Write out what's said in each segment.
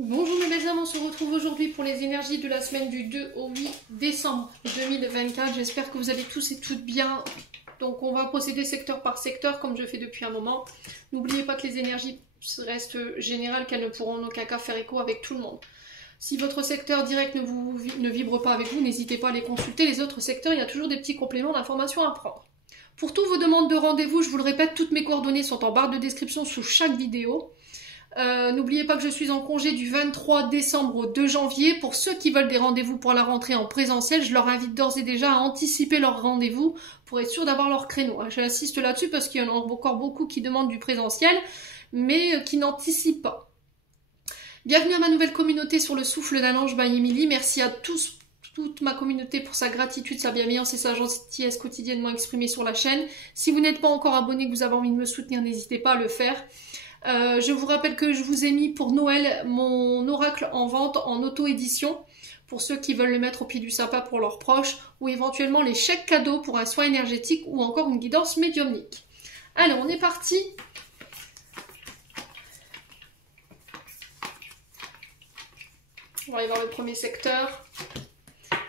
Bonjour mes belles âmes, on se retrouve aujourd'hui pour les énergies de la semaine du 2 au 8 décembre 2024. J'espère que vous allez tous et toutes bien. Donc on va procéder secteur par secteur comme je fais depuis un moment. N'oubliez pas que les énergies restent générales, qu'elles ne pourront en aucun cas faire écho avec tout le monde. Si votre secteur direct ne vibre pas avec vous, n'hésitez pas à les consulter. Les autres secteurs, il y a toujours des petits compléments d'informations à prendre. Pour toutes vos demandes de rendez-vous, je vous le répète, toutes mes coordonnées sont en barre de description sous chaque vidéo. N'oubliez pas que je suis en congé du 23 décembre au 2 janvier. Pour ceux qui veulent des rendez-vous pour la rentrée en présentiel, je leur invite d'ores et déjà à anticiper leur rendez-vous pour être sûr d'avoir leur créneau. J'insiste là-dessus parce qu'il y en a encore beaucoup qui demandent du présentiel, mais qui n'anticipent pas. Bienvenue à ma nouvelle communauté sur le souffle d'un ange by Emily. Merci à tous, toute ma communauté pour sa gratitude, sa bienveillance et sa gentillesse quotidiennement exprimée sur la chaîne. Si vous n'êtes pas encore abonné, que vous avez envie de me soutenir, n'hésitez pas à le faire. Je vous rappelle que je vous ai mis pour Noël mon oracle en vente en auto-édition pour ceux qui veulent le mettre au pied du sapin pour leurs proches ou éventuellement les chèques cadeaux pour un soin énergétique ou encore une guidance médiumnique. Allez, on est parti. On va aller voir le premier secteur.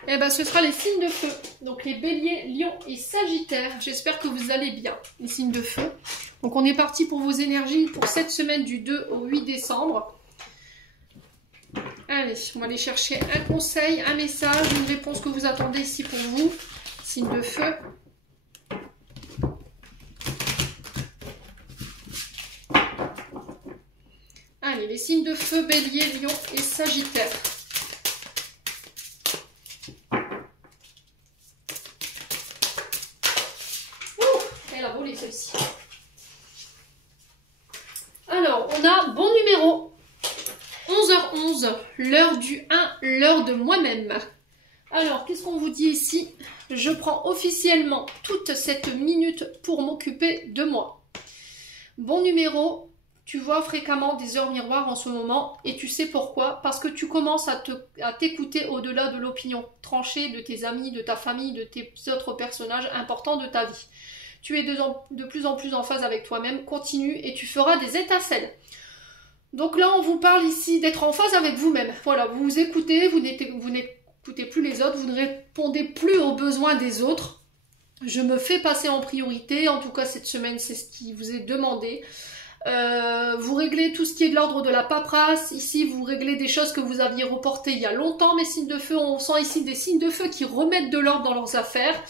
Eh ben, ce sera les signes de feu. Donc les béliers, lions et sagittaires. J'espère que vous allez bien, les signes de feu. Donc on est parti pour vos énergies pour cette semaine du 2 au 8 décembre. Allez, on va aller chercher un conseil, un message, une réponse que vous attendez ici pour vous. Signes de feu. Allez, les signes de feu, bélier, lion et sagittaire. Elle a volé celle-ci. Alors, on a bon numéro. 11h11, l'heure du 1, l'heure de moi-même. Alors, qu'est-ce qu'on vous dit ici? Je prends officiellement toute cette minute pour m'occuper de moi. Bon numéro, tu vois fréquemment des heures miroirs en ce moment et tu sais pourquoi? Parce que tu commences à t'écouter au-delà de l'opinion tranchée de tes amis, de ta famille, de tes autres personnages importants de ta vie. Tu es de plus en plus en phase avec toi-même, continue et tu feras des étincelles. Donc là, on vous parle ici d'être en phase avec vous-même. Voilà, vous vous écoutez, vous n'écoutez plus les autres, vous ne répondez plus aux besoins des autres. Je me fais passer en priorité, en tout cas cette semaine, c'est ce qui vous est demandé. Vous réglez tout ce qui est de l'ordre de la paperasse. Ici, vous réglez des choses que vous aviez reportées il y a longtemps, mes signes de feu. On sent ici des signes de feu qui remettent de l'ordre dans leurs affaires.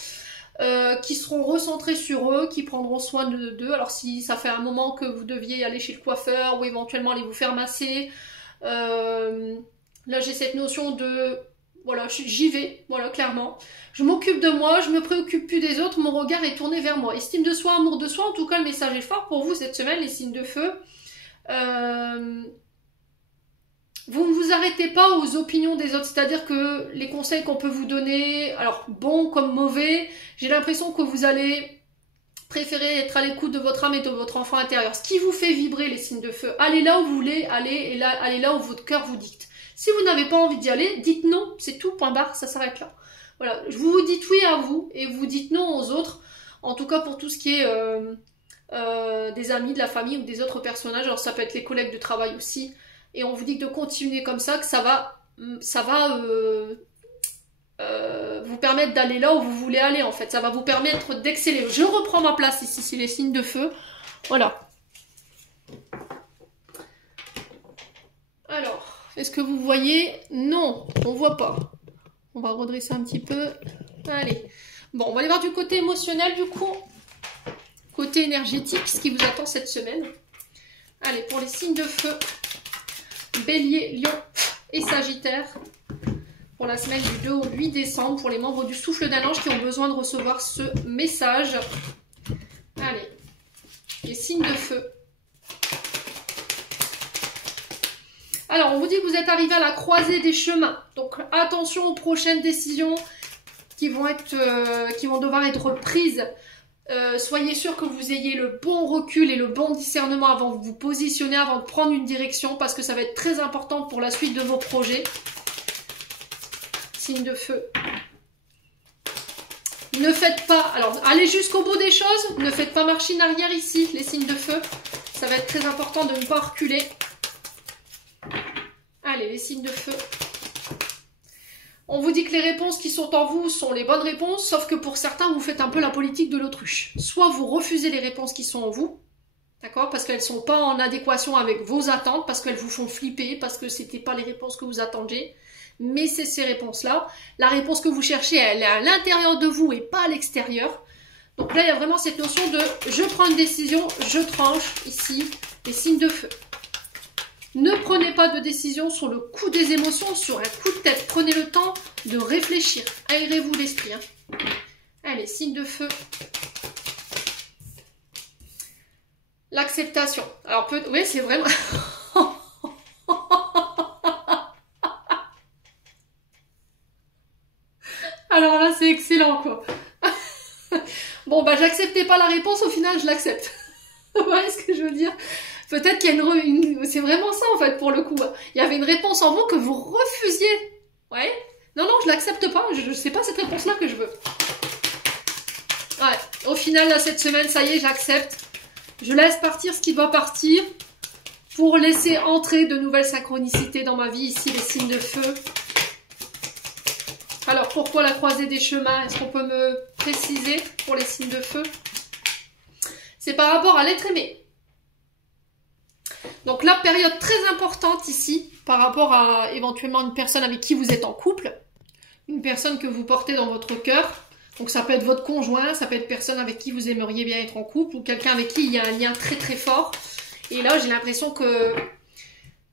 Qui seront recentrés sur eux, qui prendront soin d'eux. Alors si ça fait un moment que vous deviez aller chez le coiffeur ou éventuellement aller vous faire masser, là j'ai cette notion de, voilà, j'y vais, voilà, clairement. Je m'occupe de moi, je me préoccupe plus des autres, mon regard est tourné vers moi. Estime de soi, amour de soi, en tout cas le message est fort pour vous cette semaine, les signes de feu. Vous ne vous arrêtez pas aux opinions des autres, c'est-à-dire que les conseils qu'on peut vous donner, alors bons comme mauvais, j'ai l'impression que vous allez préférer être à l'écoute de votre âme et de votre enfant intérieur. Ce qui vous fait vibrer, les signes de feu, allez là où vous voulez aller et allez là où votre cœur vous dicte. Si vous n'avez pas envie d'y aller, dites non, c'est tout, point barre, ça s'arrête là. Voilà, vous dites oui à vous et vous dites non aux autres, en tout cas pour tout ce qui est des amis, de la famille ou des autres personnages, alors ça peut être les collègues de travail aussi. Et on vous dit de continuer comme ça, que ça va vous permettre d'aller là où vous voulez aller en fait. Ça va vous permettre d'exceller. Je reprends ma place ici, c'est les signes de feu. Voilà. Alors, est-ce que vous voyez? Non, on voit pas. On va redresser un petit peu. Allez. Bon, on va aller voir du côté émotionnel du coup. Côté énergétique, ce qui vous attend cette semaine. Allez, pour les signes de feu. Bélier, lion et sagittaire pour la semaine du 2 au 8 décembre pour les membres du souffle d'un ange qui ont besoin de recevoir ce message. Allez, les signes de feu. Alors, on vous dit que vous êtes arrivé à la croisée des chemins. Donc, attention aux prochaines décisions qui vont devoir être prises. Soyez sûr que vous ayez le bon recul et le bon discernement avant de vous positionner, avant de prendre une direction, parce que ça va être très important pour la suite de vos projets. Signe de feu. Ne faites pas, alors allez jusqu'au bout des choses, ne faites pas machine arrière ici, les signes de feu. Ça va être très important de ne pas reculer. Allez. Allez, les signes de feu. On vous dit que les réponses qui sont en vous sont les bonnes réponses, sauf que pour certains, vous faites un peu la politique de l'autruche. Soit vous refusez les réponses qui sont en vous, d'accord, parce qu'elles ne sont pas en adéquation avec vos attentes, parce qu'elles vous font flipper, parce que c'était pas les réponses que vous attendiez. Mais c'est ces réponses-là. La réponse que vous cherchez, elle est à l'intérieur de vous et pas à l'extérieur. Donc là, il y a vraiment cette notion de je prends une décision, je tranche ici, les signes de feu. Ne prenez pas de décision sur le coup des émotions, sur un coup de tête. Prenez le temps de réfléchir. Aérez-vous l'esprit. Hein. Allez, signe de feu. L'acceptation. Alors, oui, c'est vraiment... Alors là, c'est excellent, quoi. Bon, bah, j'acceptais pas la réponse, au final, je l'accepte. Vous voyez ce que je veux dire? Peut-être qu'il y a une... C'est vraiment ça, en fait, pour le coup. Il y avait une réponse en vous que vous refusiez. Ouais. Non, non, je l'accepte pas. Je sais pas cette réponse-là que je veux. Ouais. Au final, là, cette semaine, ça y est, j'accepte. Je laisse partir ce qui doit partir pour laisser entrer de nouvelles synchronicités dans ma vie. Ici, les signes de feu. Alors, pourquoi la croisée des chemins? Est-ce qu'on peut me préciser pour les signes de feu? C'est par rapport à l'être aimé. Donc là, période très importante ici, par rapport à éventuellement une personne avec qui vous êtes en couple, une personne que vous portez dans votre cœur. Donc ça peut être votre conjoint, ça peut être personne avec qui vous aimeriez bien être en couple, ou quelqu'un avec qui il y a un lien très très fort. Et là, j'ai l'impression que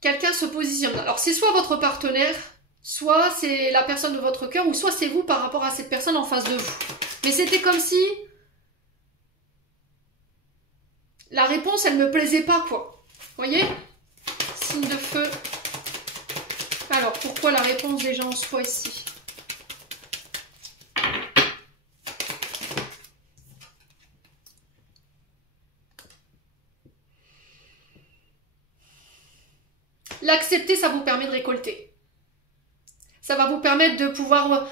quelqu'un se positionne. Alors c'est soit votre partenaire, soit c'est la personne de votre cœur, ou soit c'est vous par rapport à cette personne en face de vous. Mais c'était comme si la réponse, elle me plaisait pas, quoi. Voyez? Signe de feu. Alors, pourquoi la réponse déjà en soi ici? L'accepter, ça vous permet de récolter. Ça va vous permettre de pouvoir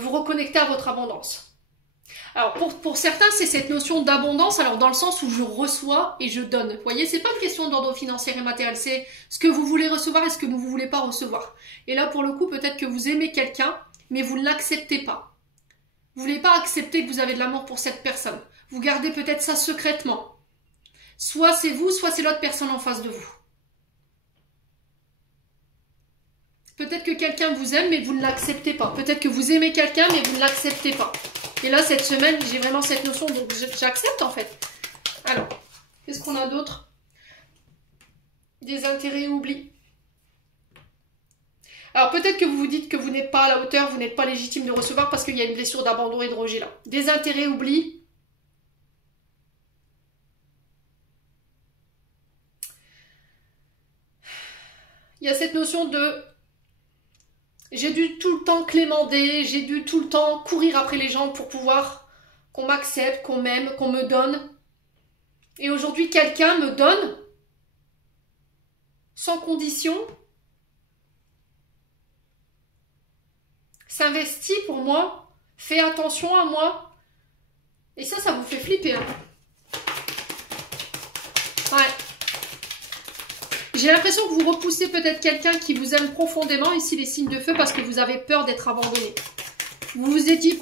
vous reconnecter à votre abondance. Alors, pour certains, c'est cette notion d'abondance, alors dans le sens où je reçois et je donne. Vous voyez, c'est pas une question d'ordre financier et matériel, c'est ce que vous voulez recevoir et ce que vous ne voulez pas recevoir. Et là, pour le coup, peut-être que vous aimez quelqu'un, mais vous ne l'acceptez pas. Vous voulez pas accepter que vous avez de l'amour pour cette personne. Vous gardez peut-être ça secrètement. Soit c'est vous, soit c'est l'autre personne en face de vous. Peut-être que quelqu'un vous aime, mais vous ne l'acceptez pas. Peut-être que vous aimez quelqu'un, mais vous ne l'acceptez pas. Et là, cette semaine, j'ai vraiment cette notion, donc j'accepte en fait. Alors, qu'est-ce qu'on a d'autre? Des intérêts oubliés. Alors, peut-être que vous vous dites que vous n'êtes pas à la hauteur, vous n'êtes pas légitime de recevoir parce qu'il y a une blessure d'abandon et de rejet là. Des intérêts oubliés. Il y a cette notion de... J'ai dû tout le temps clémenter, j'ai dû tout le temps courir après les gens pour pouvoir qu'on m'accepte, qu'on m'aime, qu'on me donne. Et aujourd'hui, quelqu'un me donne sans condition, s'investit pour moi, fait attention à moi. Et ça vous fait flipper. Hein. Ouais. J'ai l'impression que vous repoussez peut-être quelqu'un qui vous aime profondément, ici les signes de feu, parce que vous avez peur d'être abandonné. Vous vous étiez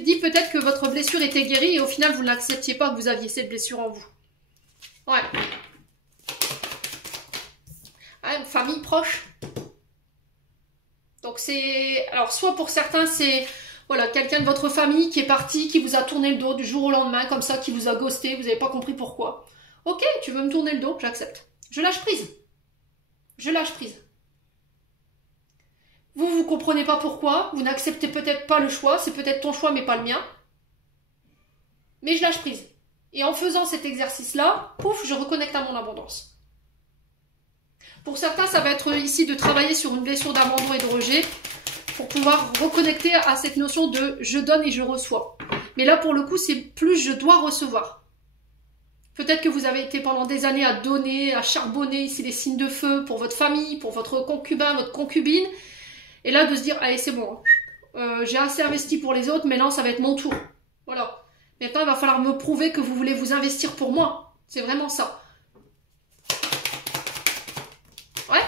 dit peut-être que votre blessure était guérie et au final vous n'acceptiez pas que vous aviez cette blessure en vous. Ouais. Ah, une famille proche. Donc c'est... Alors soit pour certains c'est... Voilà, quelqu'un de votre famille qui est parti, qui vous a tourné le dos du jour au lendemain, comme ça, qui vous a ghosté, vous n'avez pas compris pourquoi. Ok, tu veux me tourner le dos, j'accepte. Je lâche prise. Je lâche prise. Vous comprenez pas pourquoi, vous n'acceptez peut-être pas le choix, c'est peut-être ton choix mais pas le mien. Mais je lâche prise. Et en faisant cet exercice-là, pouf, je reconnecte à mon abondance. Pour certains, ça va être ici de travailler sur une blessure d'abandon et de rejet pour pouvoir reconnecter à cette notion de je donne et je reçois. Mais là, pour le coup, c'est plus je dois recevoir. Peut-être que vous avez été pendant des années à donner, à charbonner, ici les signes de feu pour votre famille, pour votre concubin, votre concubine. Et là, de se dire, allez, c'est bon, j'ai assez investi pour les autres, mais là, ça va être mon tour. Voilà. Maintenant, il va falloir me prouver que vous voulez vous investir pour moi. C'est vraiment ça. Ouais.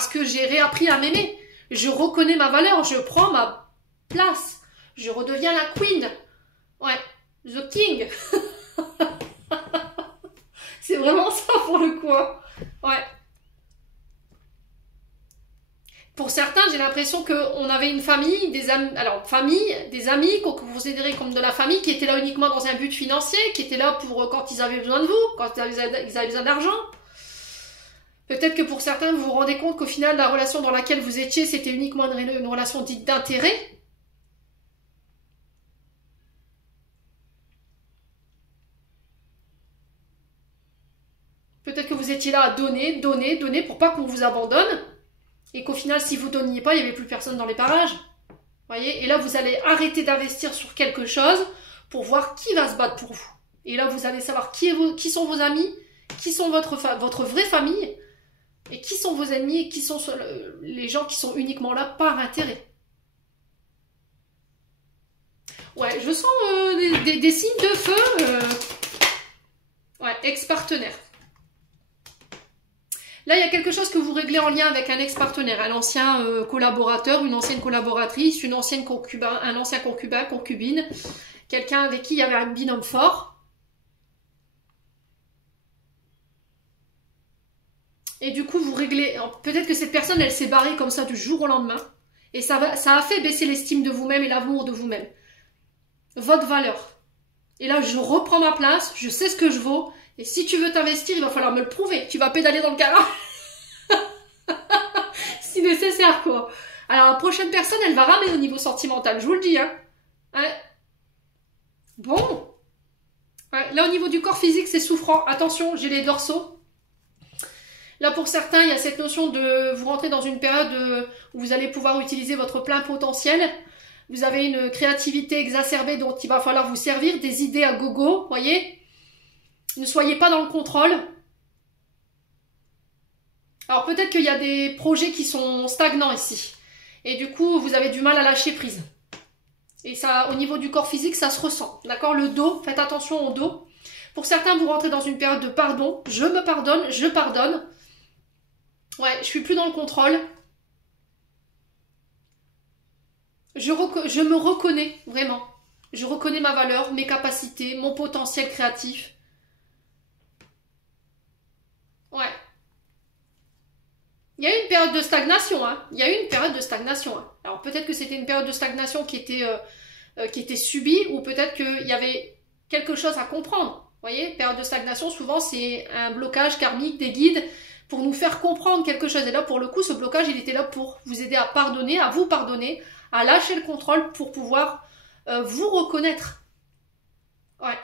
parce que j'ai réappris à m'aimer. Je reconnais ma valeur, je prends ma place. Je redeviens la queen. Ouais, the king. C'est vraiment ça pour le coup. Hein. Ouais. Pour certains, j'ai l'impression qu'on avait une famille, des amis, des amis qu'on considérait comme de la famille, qui étaient là uniquement dans un but financier, qui étaient là pour quand ils avaient besoin de vous, quand ils avaient besoin d'argent. Peut-être que pour certains, vous vous rendez compte qu'au final, la relation dans laquelle vous étiez, c'était uniquement une relation dite d'intérêt. Peut-être que vous étiez là à donner pour pas qu'on vous abandonne. Et qu'au final, si vous ne donniez pas, il n'y avait plus personne dans les parages. Voyez. Et là, vous allez arrêter d'investir sur quelque chose pour voir qui va se battre pour vous. Et là, vous allez savoir qui sont vos amis, qui sont votre vraie famille, et qui sont vos ennemis, et qui sont les gens qui sont uniquement là par intérêt. Ouais, je sens des signes de feu. Ouais, ex-partenaire. Là, il y a quelque chose que vous réglez en lien avec un ex-partenaire, un ancien collaborateur, une ancienne collaboratrice, un ancien concubin, concubine, quelqu'un avec qui il y avait un binôme fort. Et du coup, vous réglez... Peut-être que cette personne, elle s'est barrée comme ça du jour au lendemain. Et ça a fait baisser l'estime de vous-même et l'amour de vous-même. Votre valeur. Et là, je reprends ma place, je sais ce que je vaux. Et si tu veux t'investir, il va falloir me le prouver. Tu vas pédaler dans le garage. Si nécessaire, quoi. Alors, la prochaine personne, elle va ramer au niveau sentimental. Je vous le dis, hein. Ouais. Bon. Ouais. Là, au niveau du corps physique, c'est souffrant. Attention, j'ai les dorsaux. Là, pour certains, il y a cette notion de vous rentrer dans une période où vous allez pouvoir utiliser votre plein potentiel. Vous avez une créativité exacerbée dont il va falloir vous servir, des idées à gogo, voyez. Ne soyez pas dans le contrôle. Alors peut-être qu'il y a des projets qui sont stagnants ici. Et du coup, vous avez du mal à lâcher prise. Et ça, au niveau du corps physique, ça se ressent. D'accord? Le dos, faites attention au dos. Pour certains, vous rentrez dans une période de pardon. Je me pardonne, je pardonne. Ouais, je suis plus dans le contrôle. Je me reconnais, vraiment. Je reconnais ma valeur, mes capacités, mon potentiel créatif. Ouais. Il y a eu une période de stagnation, hein. Il y a eu une période de stagnation. Hein. Alors peut-être que c'était une période de stagnation qui était subie, ou peut-être qu'il y avait quelque chose à comprendre. Vous voyez, période de stagnation, souvent c'est un blocage karmique des guides pour nous faire comprendre quelque chose. Et là, pour le coup, ce blocage, il était là pour vous aider à pardonner, à vous pardonner, à lâcher le contrôle pour pouvoir vous reconnaître. Ouais.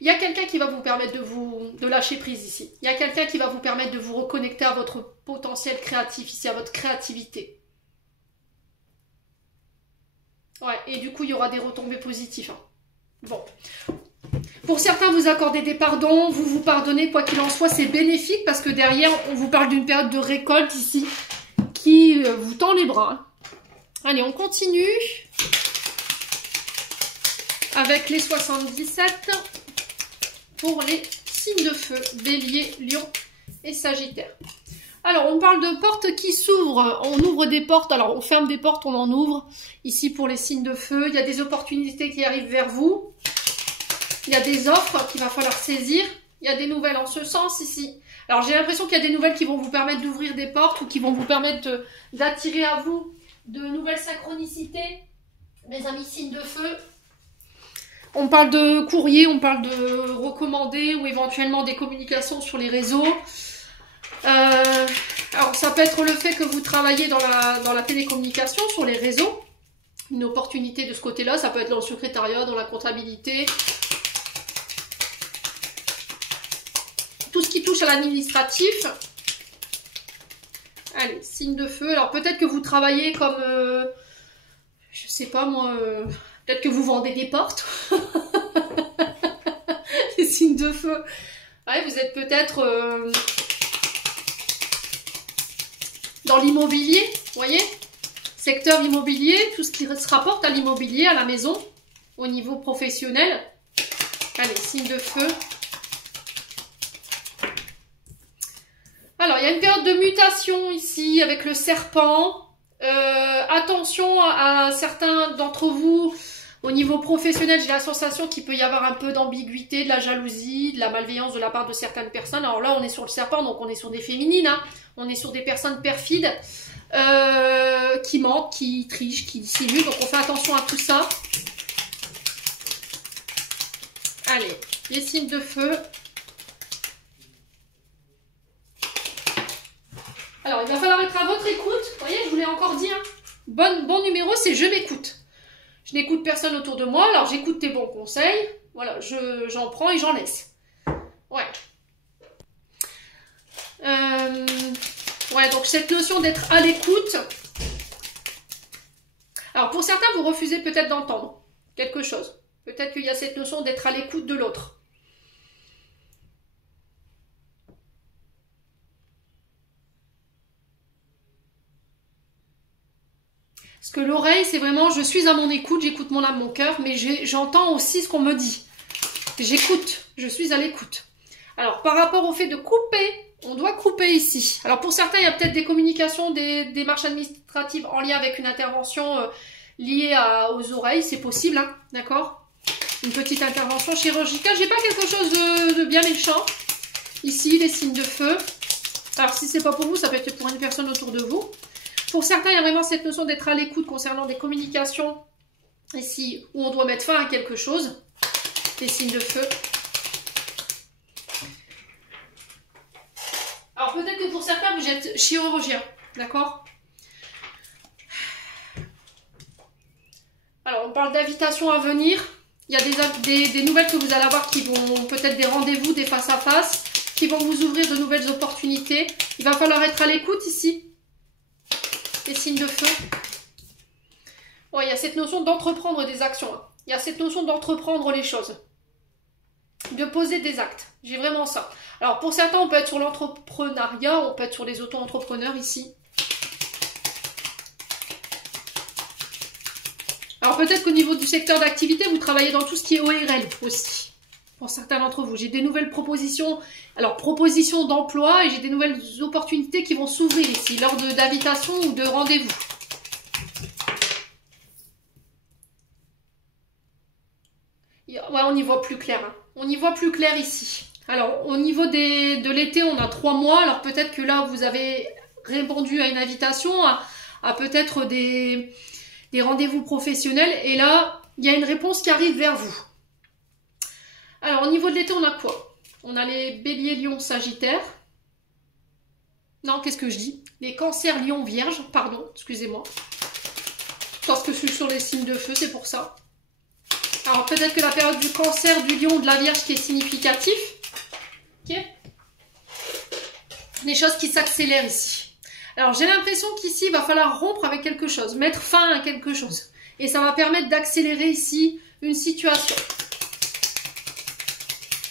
Il y a quelqu'un qui va vous permettre de lâcher prise ici. Il y a quelqu'un qui va vous permettre de vous reconnecter à votre potentiel créatif ici, à votre créativité. Ouais, et du coup, il y aura des retombées positives. Hein. Bon. Pour certains, vous accordez des pardons, vous vous pardonnez, quoi qu'il en soit, c'est bénéfique parce que derrière, on vous parle d'une période de récolte ici qui vous tend les bras. Allez, on continue avec les 77 pour les signes de feu, Bélier, Lion et Sagittaire. Alors, on parle de portes qui s'ouvrent. On ouvre des portes. Alors, on ferme des portes, on en ouvre. Ici, pour les signes de feu, il y a des opportunités qui arrivent vers vous. Il y a des offres qu'il va falloir saisir. Il y a des nouvelles en ce sens ici. Alors, j'ai l'impression qu'il y a des nouvelles qui vont vous permettre d'ouvrir des portes ou qui vont vous permettre d'attirer à vous de nouvelles synchronicités. Mes amis signes de feu. On parle de courrier, on parle de recommander ou éventuellement des communications sur les réseaux. Alors, ça peut être le fait que vous travaillez dans la télécommunication, sur les réseaux. Une opportunité de ce côté-là, ça peut être dans le secrétariat, dans la comptabilité. Tout ce qui touche à l'administratif. Allez, signe de feu. Alors, peut-être que vous travaillez comme... je sais pas, moi... peut-être que vous vendez des portes. Les signes de feu. Ouais, vous êtes peut-être... dans l'immobilier, vous voyez, secteur immobilier, tout ce qui se rapporte à l'immobilier, à la maison, au niveau professionnel. Allez, signe de feu. Alors, il y a une période de mutation ici avec le serpent. Attention à certains d'entre vous, au niveau professionnel, j'ai la sensation qu'il peut y avoir un peu d'ambiguïté, de la jalousie, de la malveillance de la part de certaines personnes. Alors là, on est sur le serpent, donc on est sur des féminines, hein. On est sur des personnes perfides, qui mentent, qui trichent, qui dissimulent. Donc on fait attention à tout ça. Allez, les signes de feu. Alors, il va falloir être à votre écoute. Vous voyez, je vous l'ai encore dit. Hein. Bon numéro, c'est je m'écoute. Je n'écoute personne autour de moi. Alors, j'écoute tes bons conseils. Voilà, j'en prends et j'en laisse. Ouais. Ouais, donc cette notion d'être à l'écoute. Alors, pour certains, vous refusez peut-être d'entendre quelque chose. Peut-être qu'il y a cette notion d'être à l'écoute de l'autre. Parce que l'oreille, c'est vraiment, je suis à mon écoute, j'écoute mon âme, mon cœur, mais j'entends aussi ce qu'on me dit. J'écoute, je suis à l'écoute. Alors, par rapport au fait de couper, on doit couper ici. Alors, pour certains, il y a peut-être des communications, des démarches administratives en lien avec une intervention liée aux oreilles, c'est possible, hein, d'accord? Une petite intervention chirurgicale. J'ai pas quelque chose de bien méchant. Ici, les signes de feu. Alors, si c'est pas pour vous, ça peut être pour une personne autour de vous. Pour certains, il y a vraiment cette notion d'être à l'écoute concernant des communications ici où on doit mettre fin à quelque chose. Des signes de feu. Alors peut-être que pour certains, vous êtes chirurgien, d'accord? Alors on parle d'invitation à venir. Il y a des nouvelles que vous allez avoir qui vont peut-être des rendez-vous, des face-à-face, qui vont vous ouvrir de nouvelles opportunités. Il va falloir être à l'écoute ici. Les signes de feu. Ouais, il y a cette notion d'entreprendre des actions. Hein. Il y a cette notion d'entreprendre les choses. De poser des actes. J'ai vraiment ça. Alors pour certains, on peut être sur l'entrepreneuriat, on peut être sur les auto-entrepreneurs ici. Alors peut-être qu'au niveau du secteur d'activité, vous travaillez dans tout ce qui est ORL aussi. Pour certains d'entre vous, j'ai des nouvelles propositions, alors propositions d'emploi et j'ai des nouvelles opportunités qui vont s'ouvrir ici lors d'invitations ou de rendez-vous. Ouais, on y voit plus clair. Hein. On y voit plus clair ici. Alors au niveau de l'été, on a 3 mois. Alors peut-être que là, vous avez répondu à une invitation, à peut-être des rendez-vous professionnels. Et là, il y a une réponse qui arrive vers vous. Alors, au niveau de l'été, on a quoi? On a les béliers, lions, sagittaires. Non, qu'est-ce que je dis? Les cancers, lions, vierges. Pardon, excusez-moi. Parce que je suis sur les signes de feu, c'est pour ça. Alors, peut-être que la période du cancer, du lion, de la vierge qui est significatif. Ok? Des choses qui s'accélèrent ici. Alors, j'ai l'impression qu'ici, il va falloir rompre avec quelque chose. Mettre fin à quelque chose. Et ça va permettre d'accélérer ici une situation.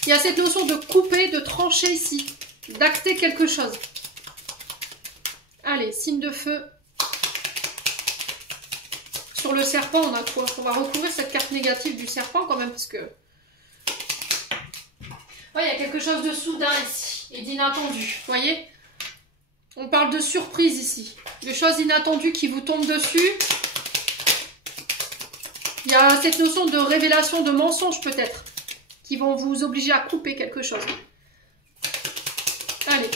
Il y a cette notion de couper, de trancher ici, d'acter quelque chose. Allez, signe de feu. Sur le serpent, on a quoi? On va recouvrir cette carte négative du serpent quand même, parce que... Ouais, il y a quelque chose de soudain ici, et d'inattendu, vous voyez? On parle de surprise ici, de choses inattendues qui vous tombent dessus. Il y a cette notion de révélation de mensonges peut-être. Qui vont vous obliger à couper quelque chose. Allez.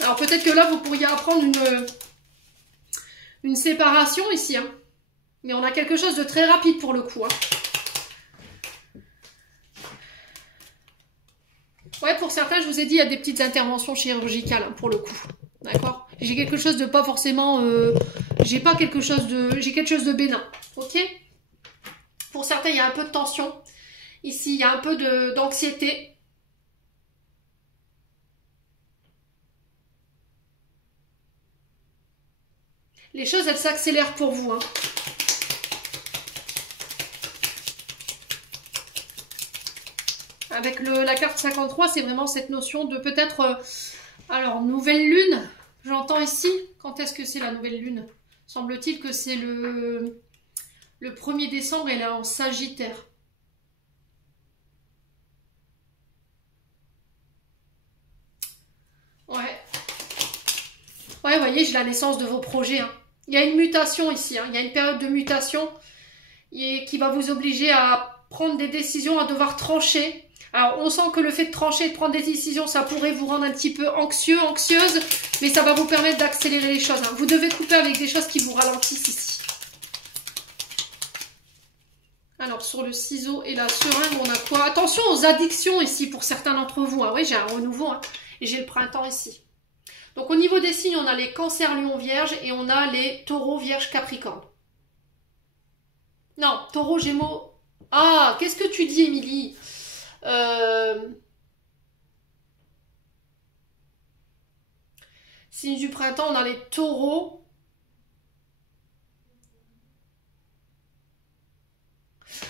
Alors peut-être que là, vous pourriez apprendre une séparation ici. Hein. Mais on a quelque chose de très rapide pour le coup. Hein. Ouais, pour certains, je vous ai dit, il y a des petites interventions chirurgicales hein, pour le coup. D'accord? J'ai quelque chose de pas forcément... j'ai quelque chose de bénin. Ok? Pour certains, il y a un peu de tension. Ici, il y a un peu d'anxiété. Les choses, elles s'accélèrent pour vous. Hein. Avec la carte 53, c'est vraiment cette notion de peut-être... alors, nouvelle lune, j'entends ici. Quand est-ce que c'est la nouvelle lune? Semble-t-il que c'est le 1er décembre, elle est en Sagittaire. Ouais, vous voyez, j'ai la naissance de vos projets. Hein. Il y a une mutation ici. Hein. Il y a une période de mutation qui va vous obliger à prendre des décisions, à devoir trancher. Alors, on sent que le fait de trancher et de prendre des décisions, ça pourrait vous rendre un petit peu anxieux, anxieuse, mais ça va vous permettre d'accélérer les choses. Hein. Vous devez couper avec des choses qui vous ralentissent ici. Alors, sur le ciseau et la seringue, on a quoi? Attention aux addictions ici pour certains d'entre vous. Ah oui, j'ai un renouveau hein, et j'ai le printemps ici. Donc, au niveau des signes, on a les cancers, lions, vierges et on a les taureaux, vierges, capricorne. Non, taureau, gémeaux. Ah, qu'est-ce que tu dis, Émilie? Signe du printemps, on a les taureaux.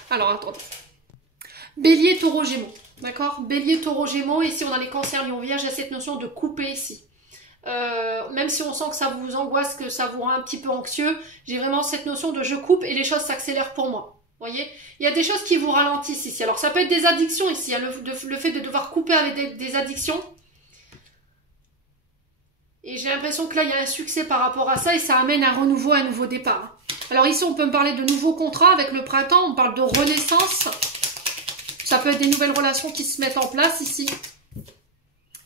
Alors, attendez. Bélier, taureau, gémeaux. D'accord? Bélier, taureau, gémeaux. Ici, on a les cancers, lions, vierges. Il y a cette notion de couper ici. Même si on sent que ça vous angoisse, que ça vous rend un petit peu anxieux, j'ai vraiment cette notion de je coupe et les choses s'accélèrent pour moi. Vous voyez, il y a des choses qui vous ralentissent ici. Alors ça peut être des addictions ici, hein, le fait de devoir couper avec des addictions. Et j'ai l'impression que là il y a un succès par rapport à ça et ça amène un renouveau, un nouveau départ. Alors ici on peut me parler de nouveaux contrats avec le printemps, on parle de renaissance. Ça peut être des nouvelles relations qui se mettent en place ici.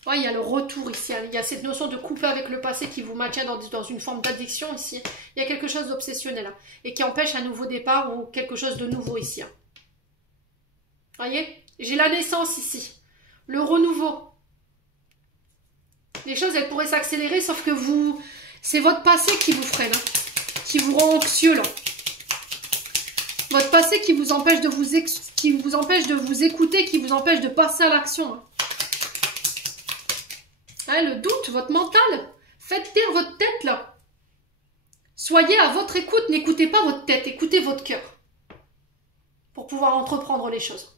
Ouais, il y a le retour ici, il y a cette notion de couper avec le passé qui vous maintient dans une forme d'addiction ici. Il y a quelque chose d'obsessionnel hein, et qui empêche un nouveau départ ou quelque chose de nouveau ici. Hein. Voyez, j'ai la naissance ici, le renouveau. Les choses, elles pourraient s'accélérer, sauf que c'est votre passé qui vous freine, hein, qui vous rend anxieux là. Votre passé qui vous empêche de vous écouter, qui vous empêche de passer à l'action. Hein. Hein, le doute, votre mental, faites taire votre tête là. Soyez à votre écoute, n'écoutez pas votre tête, écoutez votre cœur pour pouvoir entreprendre les choses.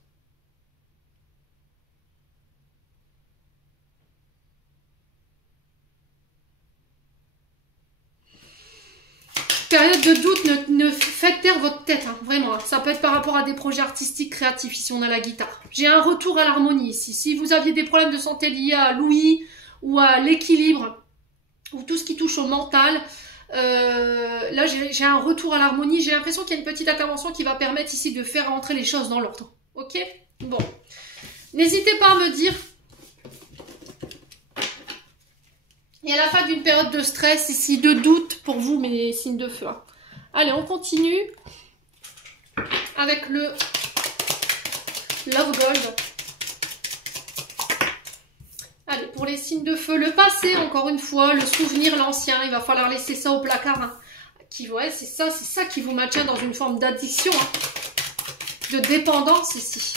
Période de doute, ne faites taire votre tête, hein, vraiment. Ça peut être par rapport à des projets artistiques, créatifs, ici on a la guitare. J'ai un retour à l'harmonie ici. Si vous aviez des problèmes de santé liés à l'ouïe, ou à l'équilibre, ou tout ce qui touche au mental. Là, j'ai un retour à l'harmonie. J'ai l'impression qu'il y a une petite intervention qui va permettre ici de faire rentrer les choses dans l'ordre. Ok? Bon. N'hésitez pas à me dire. Il y a la fin d'une période de stress ici, de doute pour vous, mes signes de feu. Hein. Allez, on continue avec le Love Gold. Allez, pour les signes de feu, le passé, encore une fois, le souvenir, l'ancien, il va falloir laisser ça au placard. Hein. Ouais, c'est ça qui vous maintient dans une forme d'addiction, hein, de dépendance ici.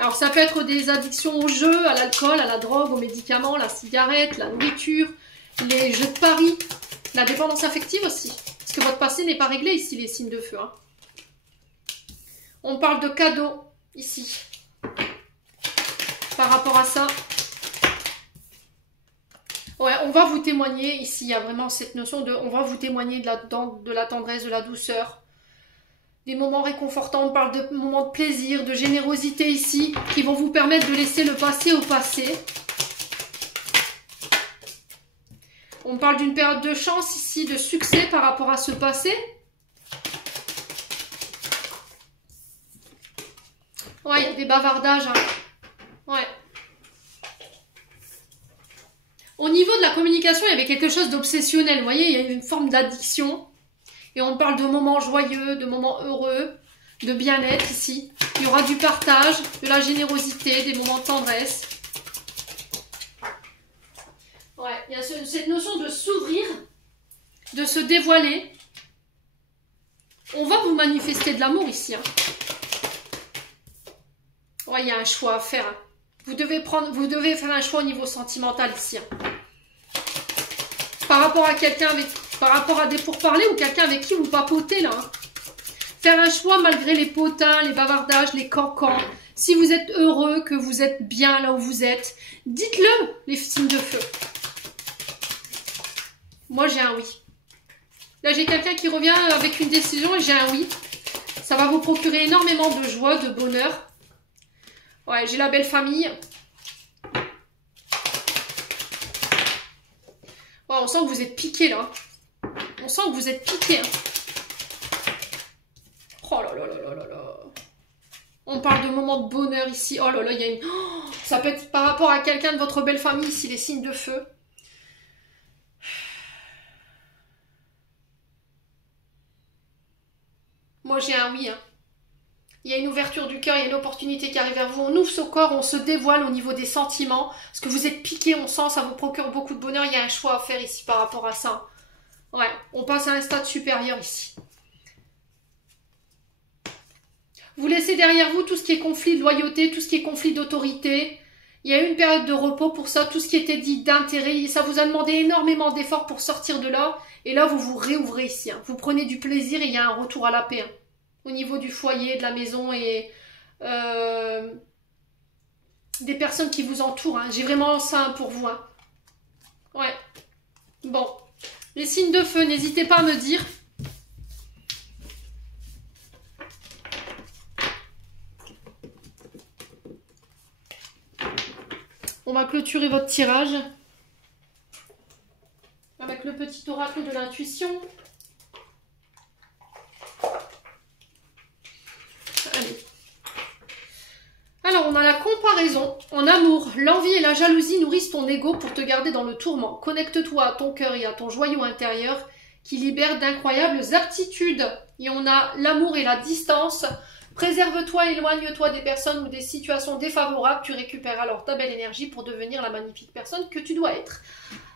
Alors, ça peut être des addictions au jeu, à l'alcool, à la drogue, aux médicaments, la cigarette, la nourriture, les jeux de paris, la dépendance affective aussi. Parce que votre passé n'est pas réglé ici, les signes de feu. Hein. On parle de cadeaux ici. Par rapport à ça, ouais, on va vous témoigner, ici il y a vraiment cette notion de, on va vous témoigner de la tendresse, de la douceur, des moments réconfortants, on parle de moments de plaisir, de générosité ici, qui vont vous permettre de laisser le passé au passé. On parle d'une période de chance ici, de succès par rapport à ce passé. Ouais, il y a des bavardages, hein. Ouais. Au niveau de la communication, il y avait quelque chose d'obsessionnel. Vous voyez, il y a une forme d'addiction. Et on parle de moments joyeux, de moments heureux, de bien-être ici. Il y aura du partage, de la générosité, des moments de tendresse. Ouais, il y a cette notion de s'ouvrir, de se dévoiler. On va vous manifester de l'amour ici. Hein. Ouais, il y a un choix à faire. Hein. Vous devez faire un choix au niveau sentimental ici. Hein. Par rapport à quelqu'un par rapport à des pourparlers ou quelqu'un avec qui vous papotez là. Hein. Faire un choix malgré les potins, les bavardages, les cancans. Si vous êtes heureux, que vous êtes bien là où vous êtes, dites-le, les signes de feu. Moi, j'ai un oui. Là, j'ai quelqu'un qui revient avec une décision et j'ai un oui. Ça va vous procurer énormément de joie, de bonheur. Ouais, j'ai la belle famille. Ouais, on sent que vous êtes piqué là. On sent que vous êtes piqué. Hein. Oh là là là là là là. On parle de moments de bonheur ici. Oh là là, il y a une... Oh, ça peut être par rapport à quelqu'un de votre belle famille ici, les signes de feu. Moi, j'ai un oui. Hein. Il y a une ouverture du cœur, il y a une opportunité qui arrive vers vous. On ouvre ce corps, on se dévoile au niveau des sentiments. Parce que vous êtes piqué, on sent, ça vous procure beaucoup de bonheur. Il y a un choix à faire ici par rapport à ça. Ouais, on passe à un stade supérieur ici. Vous laissez derrière vous tout ce qui est conflit de loyauté, tout ce qui est conflit d'autorité. Il y a eu une période de repos pour ça, tout ce qui était dit d'intérêt. Ça vous a demandé énormément d'efforts pour sortir de là. Et là, vous vous réouvrez ici. Hein. Vous prenez du plaisir et il y a un retour à la paix. Hein. Au niveau du foyer, de la maison et des personnes qui vous entourent. Hein. J'ai vraiment ça pour vous. Hein. Ouais. Bon. Les signes de feu, n'hésitez pas à me dire. On va clôturer votre tirage avec le petit oracle de l'intuition. Allez. Alors, on a la comparaison. En amour, l'envie et la jalousie nourrissent ton ego pour te garder dans le tourment. Connecte-toi à ton cœur et à ton joyau intérieur qui libère d'incroyables aptitudes. Et on a l'amour et la distance. Préserve-toi, éloigne-toi des personnes ou des situations défavorables. Tu récupères alors ta belle énergie pour devenir la magnifique personne que tu dois être.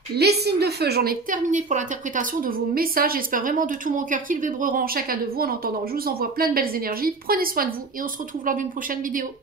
Les signes de feu, j'en ai terminé pour l'interprétation de vos messages. J'espère vraiment de tout mon cœur qu'ils vibreront en chacun de vous. En attendant, je vous envoie plein de belles énergies. Prenez soin de vous et on se retrouve lors d'une prochaine vidéo.